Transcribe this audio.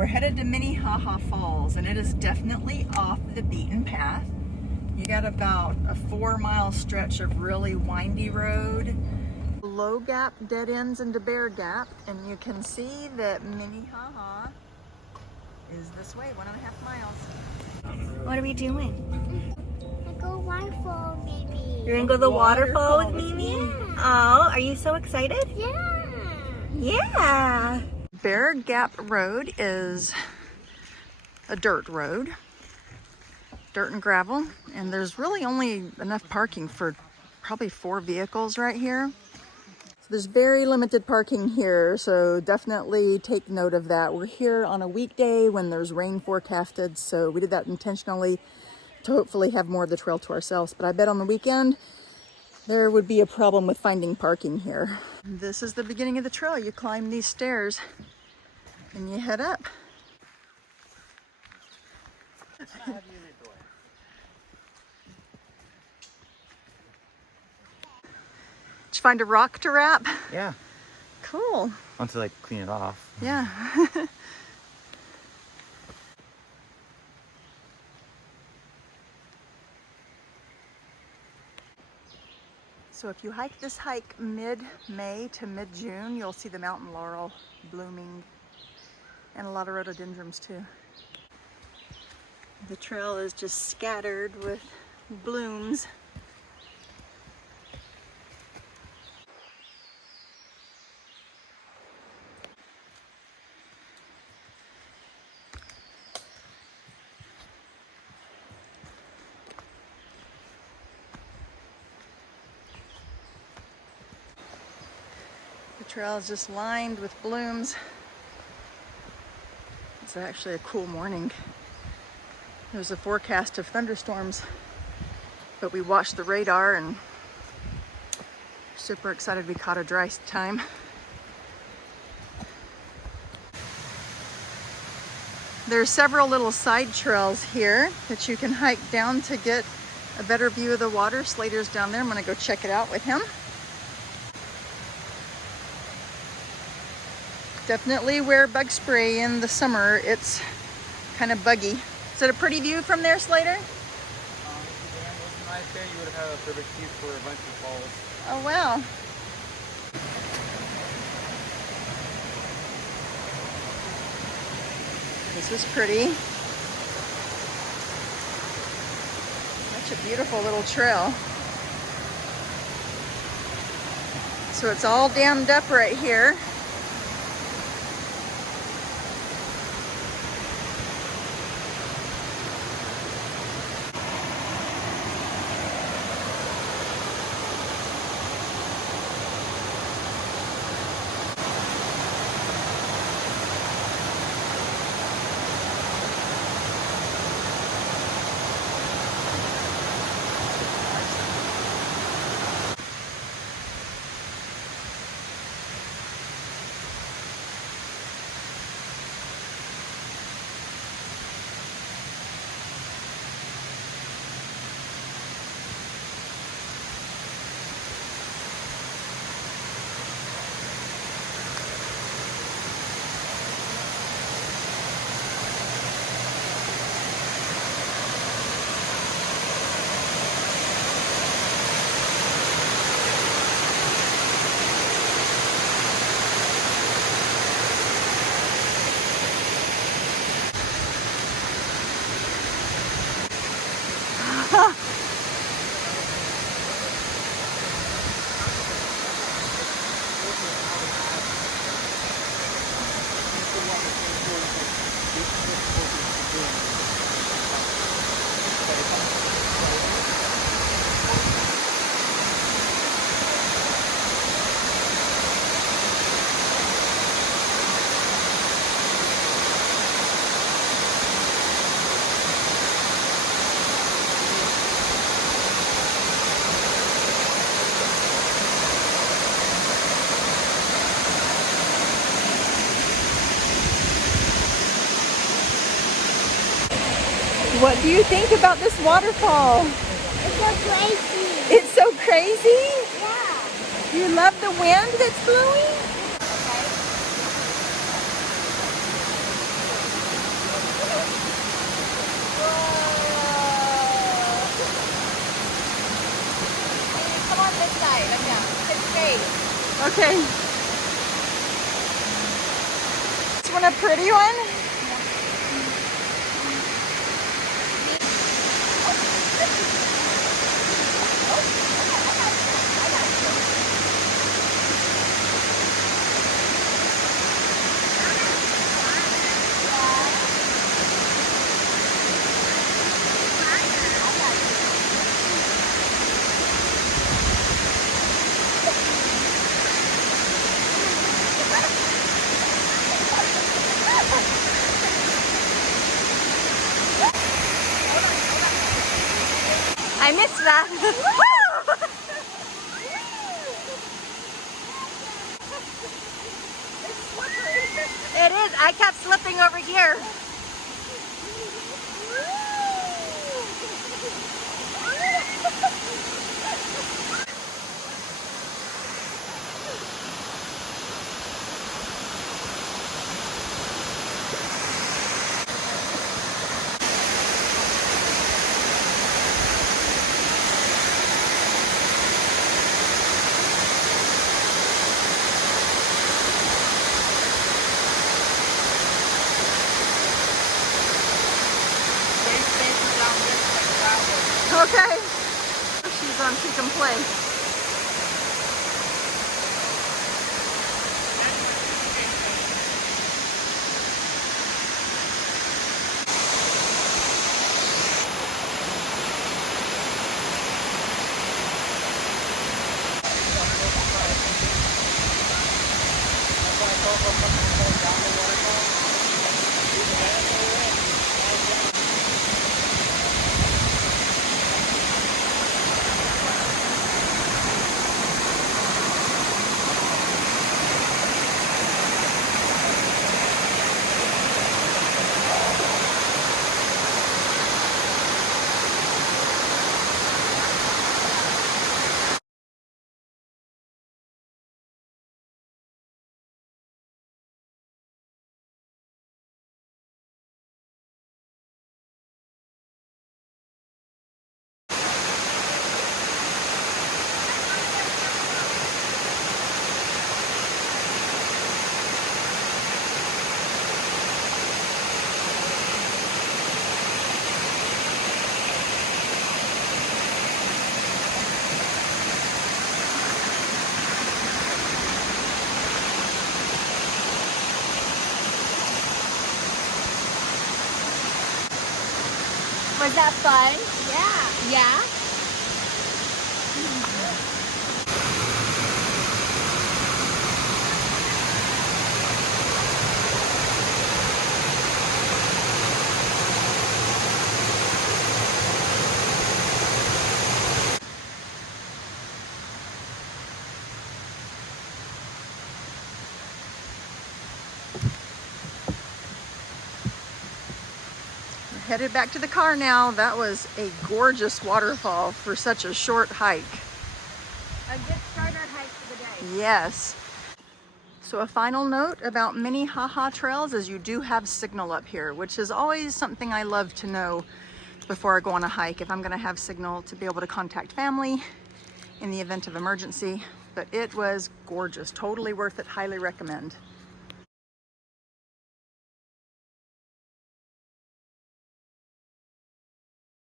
We're headed to Minnehaha Falls, and it is definitely off the beaten path. You got about a 4-mile stretch of really windy road. Low gap dead ends into Bear Gap, and you can see that Minnehaha is this way, 1.5 miles. What are we doing? I go waterfall, maybe. You're gonna go to the waterfall with Mimi? Yeah. Oh, are you so excited? Yeah. Yeah. Bear Gap Road is a dirt road, dirt and gravel, and there's really only enough parking for probably 4 vehicles right here. So there's very limited parking here, so definitely take note of that. We're here on a weekday when there's rain forecasted, so we did that intentionally to hopefully have more of the trail to ourselves. But I bet on the weekend there would be a problem with finding parking here. This is the beginning of the trail. You climb these stairs and you head up. Did you find a rock to wrap? Yeah. Cool. Once I like clean it off. Yeah. So if you hike this hike mid-May to mid-June, you'll see the mountain laurel blooming and a lot of rhododendrons too. The trail is just scattered with blooms. The trail is just lined with blooms. It's actually a cool morning. There's a forecast of thunderstorms, but we watched the radar and super excited we caught a dry time. There are several little side trails here that you can hike down to get a better view of the water. Slater's down there. I'm gonna go check it out with him. Definitely wear bug spray in the summer. It's kind of buggy. Is it a pretty view from there, Slater? If the wind wasn't right there, you would have had a perfect view for a bunch of falls. Oh, wow. This is pretty. Such a beautiful little trail. So it's all dammed up right here. What do you think about this waterfall? It's so crazy. It's so crazy? Yeah. You love the wind that's blowing? Okay. This one a pretty one? I missed that. It is. I kept slipping over here. Okay. She's on She Can Play. Was that fun? Yeah. Yeah? Headed back to the car now. That was a gorgeous waterfall for such a short hike. A good starter hike for the day. Yes. So a final note about Minnehaha trails is you do have signal up here, which is always something I love to know before I go on a hike, if I'm gonna have signal to be able to contact family in the event of emergency. But it was gorgeous, totally worth it, highly recommend.